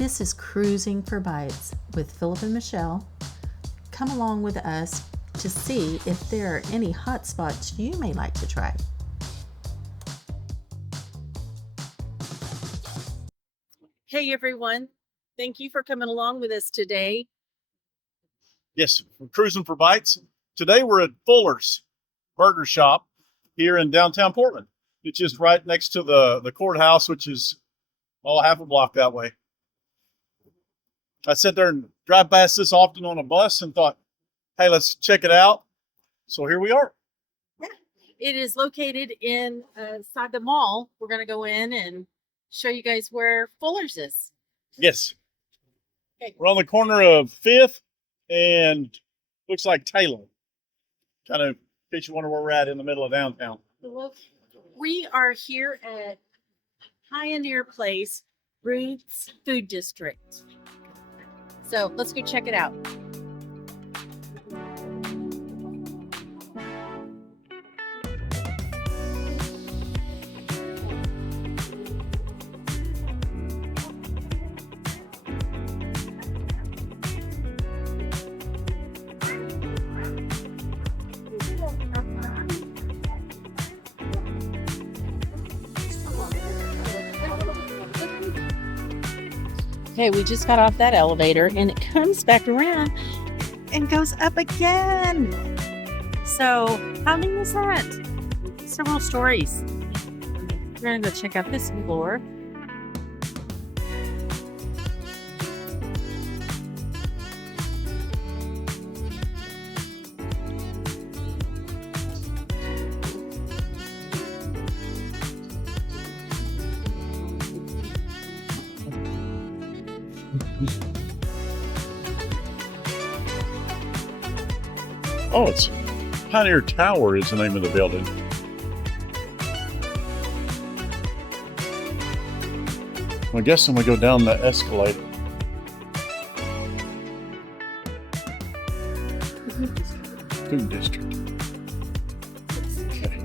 This is Cruising for Bites with Phillip and Mechelle. Come along with us to see if there are any hot spots you may like to try. Hey everyone, thank you for coming along with us today. Yes, we're cruising for bites. Today we're at Fuller's Burger Shop here in downtown Portland. It's just right next to the courthouse, which is half a block that way. I sit there and drive past this often on a bus and thought, hey, let's check it out. So here we are. It is located inside the mall. We're going to go in and show you guys where Fuller's is. Yes. Okay. We're on the corner of 5th and looks like Taylor. Kind of in case you wonder where we're at in the middle of downtown. We are here at Pioneer Place, Roots Food District. So let's go check it out. Okay, we just got off that elevator and it comes back around and goes up again. So how neat is that? Several stories. We're gonna go check out this floor. Oh, it's Pioneer Tower is the name of the building. I guess I'm gonna go down the escalator. Food District. Okay.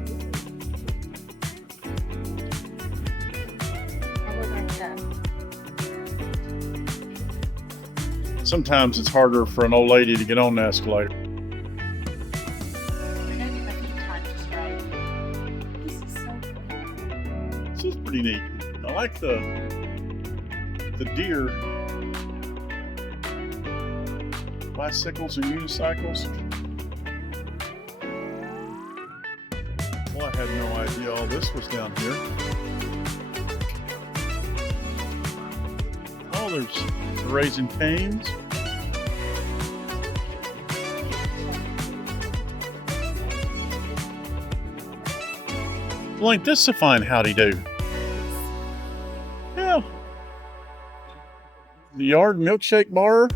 Sometimes it's harder for an old lady to get on the escalator. This is pretty neat. I like the deer bicycles and unicycles. Well, I had no idea all this was down here. Oh, there's Raising Cane's. Well, ain't this a fine howdy-do? Yeah. The Yard Milkshake Bar.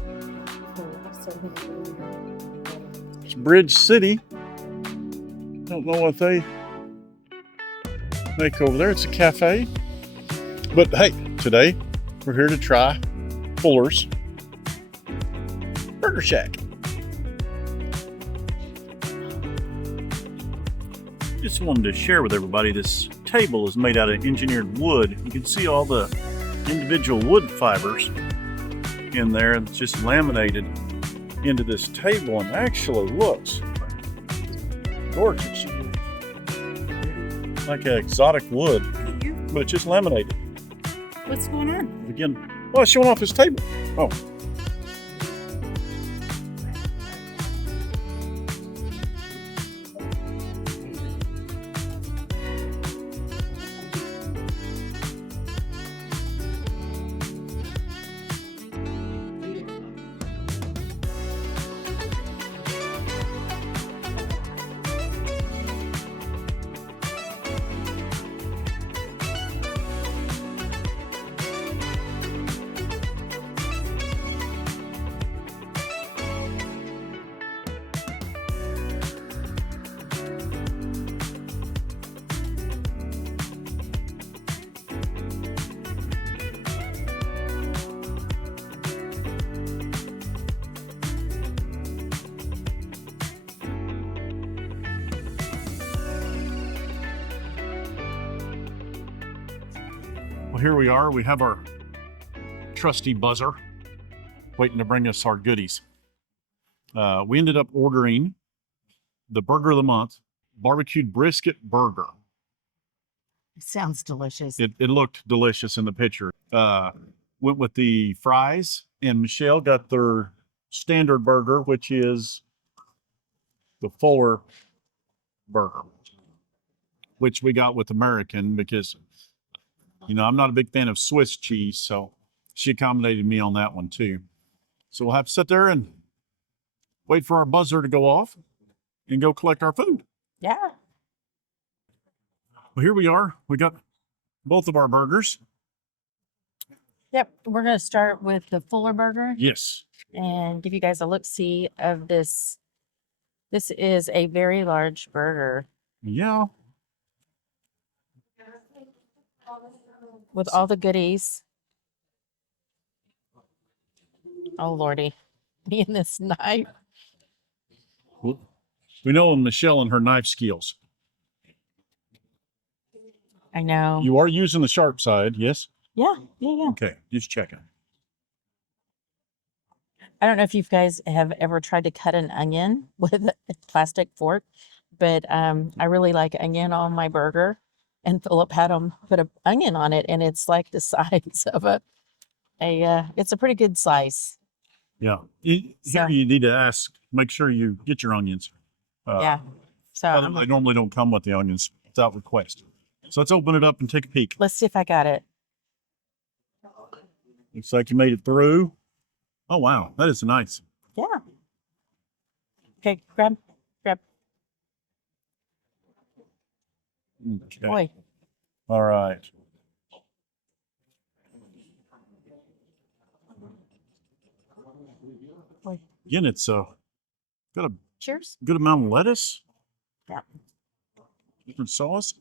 It's Bridge City. Don't know what they make over there. It's a cafe. But hey, today we're here to try Fuller's Burger Shack. Just wanted to share with everybody, this table is made out of engineered wood. You can see all the individual wood fibers in there. It's just laminated into this table and actually looks gorgeous. Like an exotic wood, but it's just laminated. What's going on? Again, well, it's showing off his table. Oh. Well, here we are. We have our trusty buzzer, waiting to bring us our goodies. We ended up ordering the burger of the month, barbecued brisket burger. Sounds delicious. It looked delicious in the picture. Went with the fries, and Michelle got their standard burger, which is the fuller burger, which we got with American because, I'm not a big fan of Swiss cheese, so she accommodated me on that one too. So we'll have to sit there and wait for our buzzer to go off and go collect our food. Yeah. Well, here we are. We got both of our burgers. Yep. We're going to start with the fuller burger Yes. and give you guys a look-see of this. This is a very large burger Yeah. with all the goodies. Oh, Lordy. Me and this knife. We know Michelle and her knife skills. I know. You are using the sharp side, yes? Yeah. Okay, just checking. I don't know if you guys have ever tried to cut an onion with a plastic fork, but I really like onion on my burger. And Philip had him put an onion on it, and it's like the size of it's a pretty good slice. Yeah. So- Here you need to make sure you get your onions. Yeah. So They normally don't come with the onions without request. So let's open it up and take a peek. let's see if I got it. Looks like you made it through. Oh, wow. That is nice. Yeah. Okay, grab. Okay. Boy, All right. boy. Again, it's got a Cheers. good amount of lettuce. Yeah. Different sauce.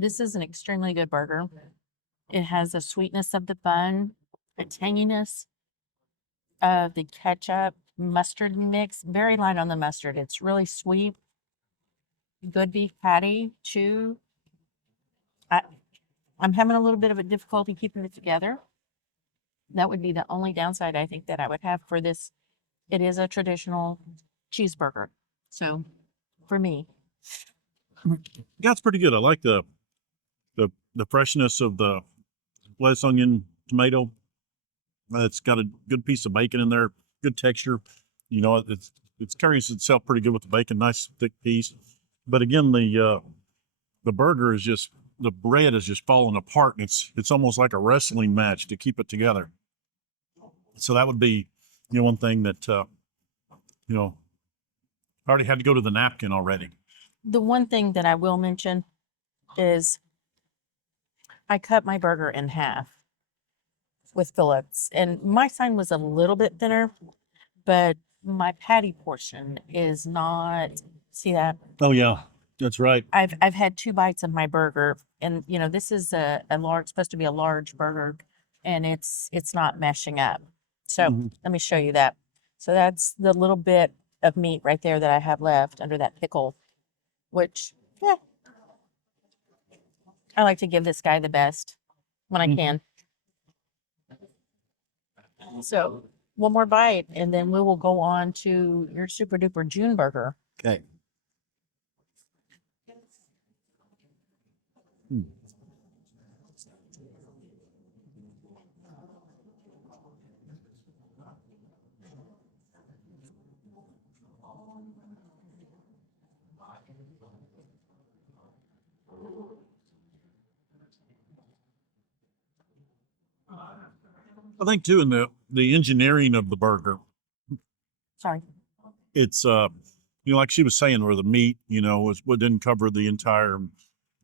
This is an extremely good burger. It has the sweetness of the bun, the tanginess of the ketchup, mustard mix, very light on the mustard. It's really sweet. Good beef patty, too. I'm having a little bit of a difficulty keeping it together. That would be the only downside I think that I would have for this. It is a traditional cheeseburger. So for me, Yeah, it's pretty good. I like the freshness of the lettuce, onion, tomato. It's got a good piece of bacon in there, good texture. It carries itself pretty good with the bacon, nice thick piece. But again, the burger is just, the bread is just falling apart, and it's almost like a wrestling match to keep it together. So that would be, one thing that I already had to go to the napkin already. the one thing that I will mention is I cut my burger in half with Phillips, and my sign was a little bit thinner, but my patty portion is not. See that? Oh yeah, that's right. I've had 2 bites of my burger, and this is a large, supposed to be a large burger, and it's not meshing up. So let me show you that. So that's the little bit of meat right there that I have left under that pickle, which I like to give this guy the best when I can. So one more bite, and then we will go on to your super duper June burger. Okay. I think too, in the engineering of the burger, Sorry. it's like she was saying, where the meat, was what didn't cover the entire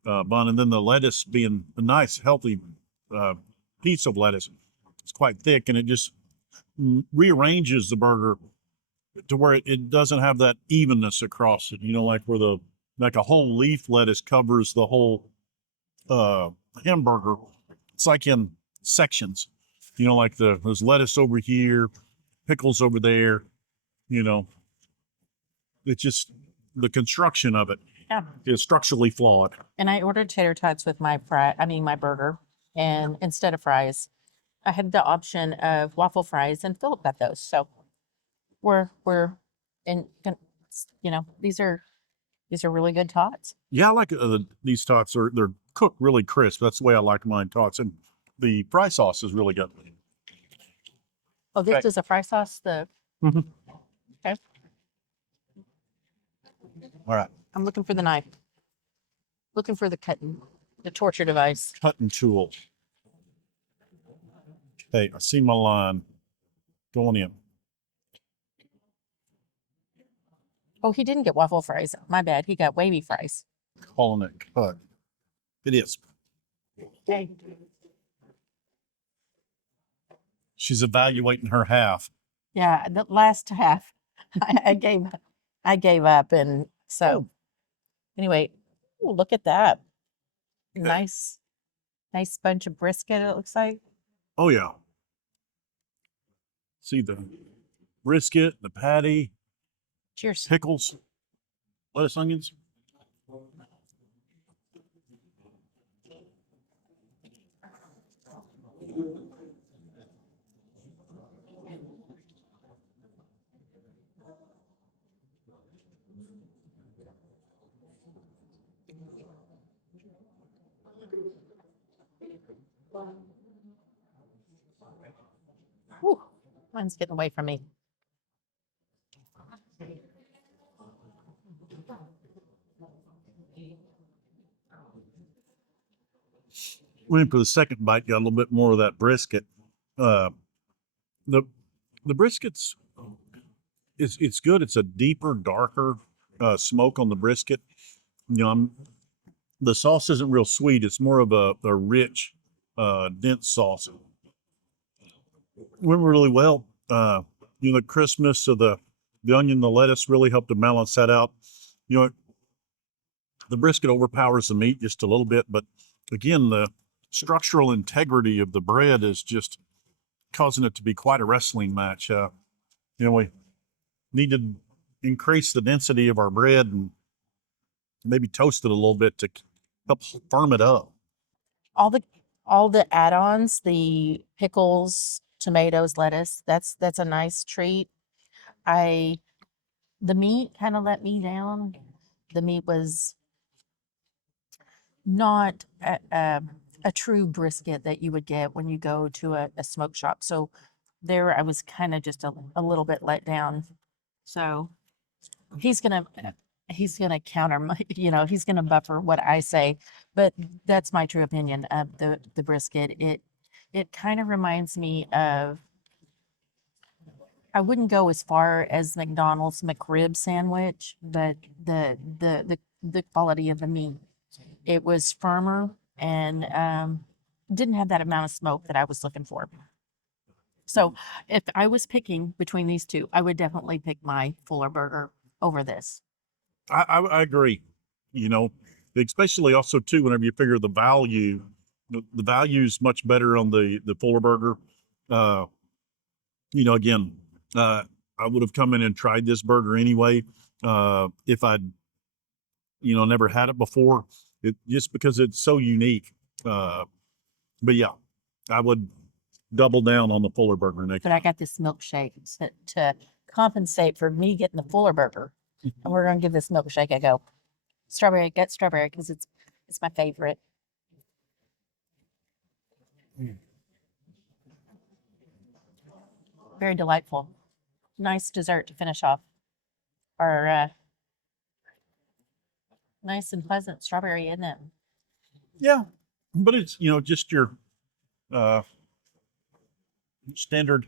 bun, and then the lettuce being a nice, healthy piece of lettuce. It's quite thick, and it just rearranges the burger to where it doesn't have that evenness across it. You know, like where like a whole leaf lettuce covers the whole hamburger. It's like in sections. You know, like there's lettuce over here, pickles over there. You know, it's just the construction of it is structurally flawed. And I ordered tater tots with my my burger, and instead of fries, I had the option of waffle fries, and Philip got those. So we're in, you know, these are really good tots. Yeah, I like these tots. They're cooked really crisp. That's the way I like mine tots, and the fry sauce is really good. Oh, this Okay. is a fry sauce. Okay. All right, I'm looking for the knife. Looking for the torture device. cutting tool. Okay, I see my line going in. Oh, he didn't get waffle fries. My bad. He got wavy fries. Calling it cut. It is. Okay. She's evaluating her half. Yeah, the last half, I gave up, and so anyway, ooh, look at that. Okay. Nice bunch of brisket. It looks like. Oh yeah. See the brisket, the patty, Cheers. pickles, lettuce, onions. Whew, mine's getting away from me. Went for the second bite, got a little bit more of that brisket. The brisket's it's good. It's a deeper, darker smoke on the brisket. You know, the sauce isn't real sweet. It's more of a rich, dense sauce. Went really well. You know, the crispness of the onion, the lettuce really helped to balance that out. You know, the brisket overpowers the meat just a little bit, but again, the structural integrity of the bread is just causing it to be quite a wrestling match. You know, we need to increase the density of our bread and maybe toast it a little bit to help firm it up. All the add-ons, the pickles, tomatoes, lettuce, that's a nice treat. The meat kind of let me down. The meat was not a true brisket that you would get when you go to a smoke shop. So there I was kind of just a little bit let down. So he's gonna counter my, you know, he's gonna buffer what I say, but that's my true opinion of the brisket. It kind of reminds me of, I wouldn't go as far as McDonald's McRib sandwich, but the quality of the meat. It was firmer and didn't have that amount of smoke that I was looking for. So if I was picking between these two, I would definitely pick my fuller burger over this. I agree. You know, especially also too, whenever you figure the value, the value is much better on the fuller burger. You know, again, I would have come in and tried this burger anyway if I'd, you know, never had it before. Just because it's so unique. But yeah, I would double down on the fuller burger, Nick. But I got this milkshake to compensate for me getting the fuller burger. And we're gonna give this milkshake a go. Strawberry, get strawberry because it's my favorite. Very delightful. Nice dessert to finish off our nice and pleasant strawberry, isn't it? Yeah, but it's, you know, just your standard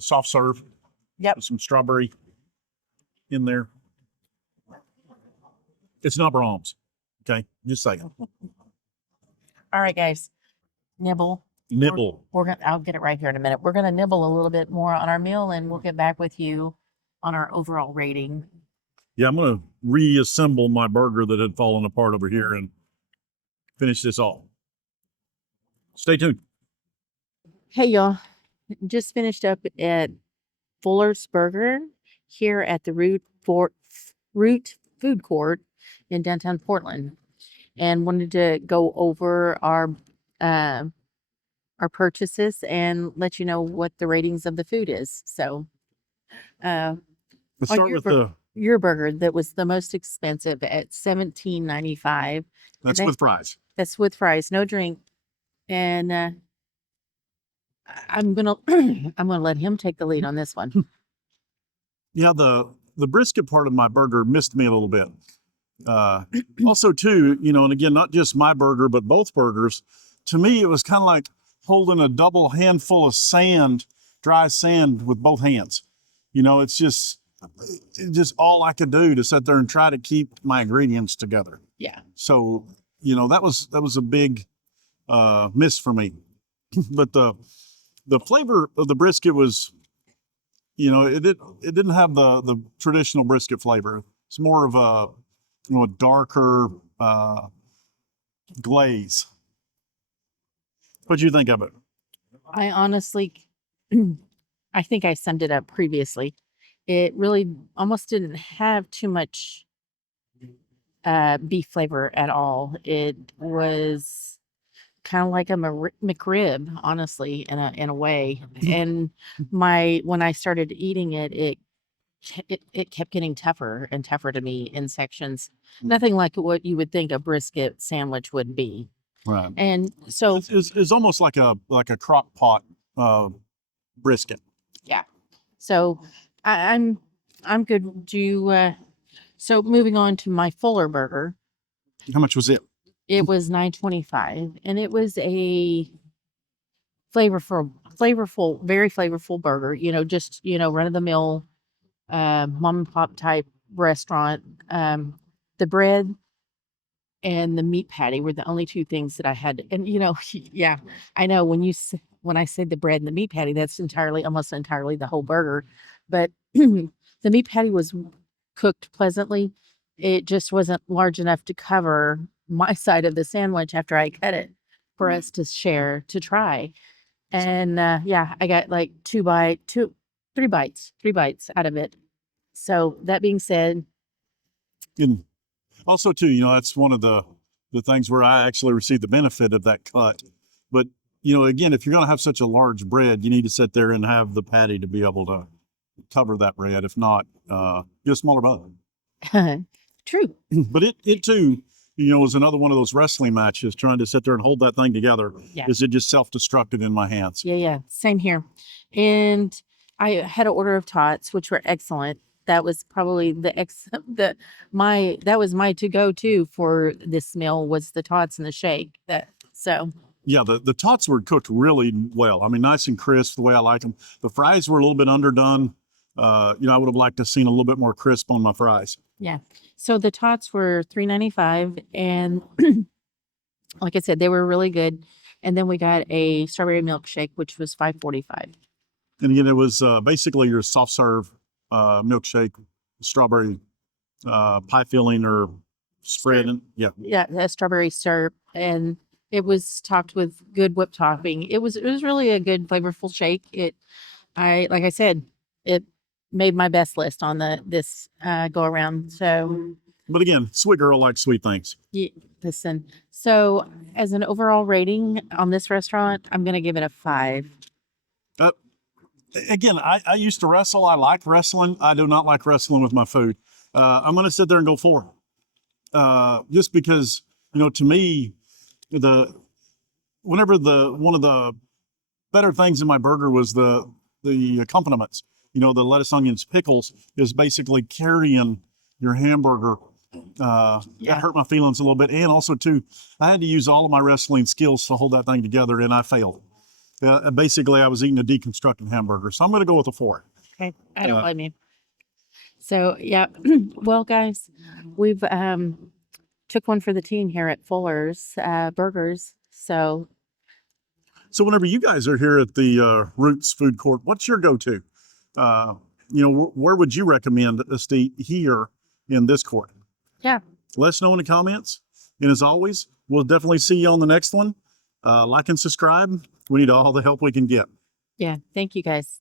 soft serve. Yep. With some strawberry in there. It's not Brahms. Okay, just saying. All right, guys. Nibble. Nibble. I'll get it right here in a minute. We're gonna nibble a little bit more on our meal, and we'll get back with you on our overall rating. Yeah, I'm going to reassemble my burger that had fallen apart over here and finish this off. Stay tuned. Hey y'all, just finished up at Fuller's Burger here at the Root Food Court in downtown Portland, and wanted to go over our purchases and let you know what the ratings of the food is. So, Let's on start with your burger that was the most expensive at $17.95. that's they- with fries. That's with fries, no drink, and I'm gonna I'm gonna let him take the lead on this one. Yeah, the brisket part of my burger missed me a little bit. Also, too, and again, not just my burger, but both burgers. To me, it was kind of like holding a double handful of sand, dry sand, with both hands. It's just all I could do to sit there and try to keep my ingredients together. Yeah. So, that was a big miss for me. But the flavor of the brisket was, it didn't have the traditional brisket flavor. It's more of a darker glaze. What'd you think of it? I honestly, I think I summed it up previously. It really almost didn't have too much beef flavor at all. It was kind of like a McRib, honestly, in a way. And when I started eating it, it kept getting tougher and tougher to me in sections. Nothing like what you would think a brisket sandwich would be. Right. And so It's almost like a crock pot brisket. yeah. So I'm good. So moving on to my Fuller burger. How much was it? It was $9.25, and it was a flavorful, very flavorful burger. Just run of the mill, mom and pop type restaurant. The bread and the meat patty were the only two things that I had. And yeah, I know when I say the bread and the meat patty, that's almost entirely the whole burger. But the meat patty was cooked pleasantly. It just wasn't large enough to cover my side of the sandwich after I cut it for us to share, to try. And yeah, I got like three bites out of it. So that being said, And also, too, that's one of the things where I actually received the benefit of that cut. But, again, if you're going to have such a large bread, you need to sit there and have the patty to be able to cover that bread. If not, get a smaller bun. true. But it too, was another one of those wrestling matches, trying to sit there and hold that thing together. Yeah. Is it just self-destructed in my hands? Yeah. Same here. And I had an order of tots, which were excellent. That was probably that was my to-go too for this meal, was the tots and the shake. Yeah, the tots were cooked really well. I mean, nice and crisp, the way I like them. The fries were a little bit underdone. I would have liked to have seen a little bit more crisp on my fries. Yeah. So the tots were $3.95, and like I said, they were really good. And then we got a strawberry milkshake, which was $5.45. And again, it was basically your soft serve milkshake, strawberry pie filling or spread. Yeah. Yeah, a strawberry syrup, and it was topped with good whipped topping. It was really a good flavorful shake. Like I said, it made my best list on this go around. So, but again, sweet girl likes sweet things. yeah, listen. So, as an overall rating on this restaurant, I'm gonna give it a 5. Again, I used to wrestle. I like wrestling. I do not like wrestling with my food. I'm going to sit there and go 4. Just because, to me, one of the better things in my burger was the accompaniments. The lettuce, onions, pickles is basically carrying your hamburger. That hurt my feelings a little bit. And also, too, I had to use all of my wrestling skills to hold that thing together, and I failed. Basically, I was eating a deconstructed hamburger. So I'm going to go with a 4. Okay. I don't blame you. So, yeah. Well, guys, we've took one for the team here at Fuller's Burgers. So So whenever you guys are here at the Roots Food Court, what's your go-to? Where would you recommend us to eat here in this court? Yeah. Let us know in the comments. And as always, we'll definitely see you on the next one. Like and subscribe. We need all the help we can get. Yeah. Thank you, guys.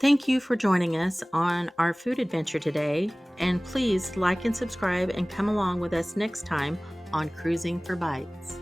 Thank you for joining us on our food adventure today. And please like and subscribe and come along with us next time on Cruising for Bites.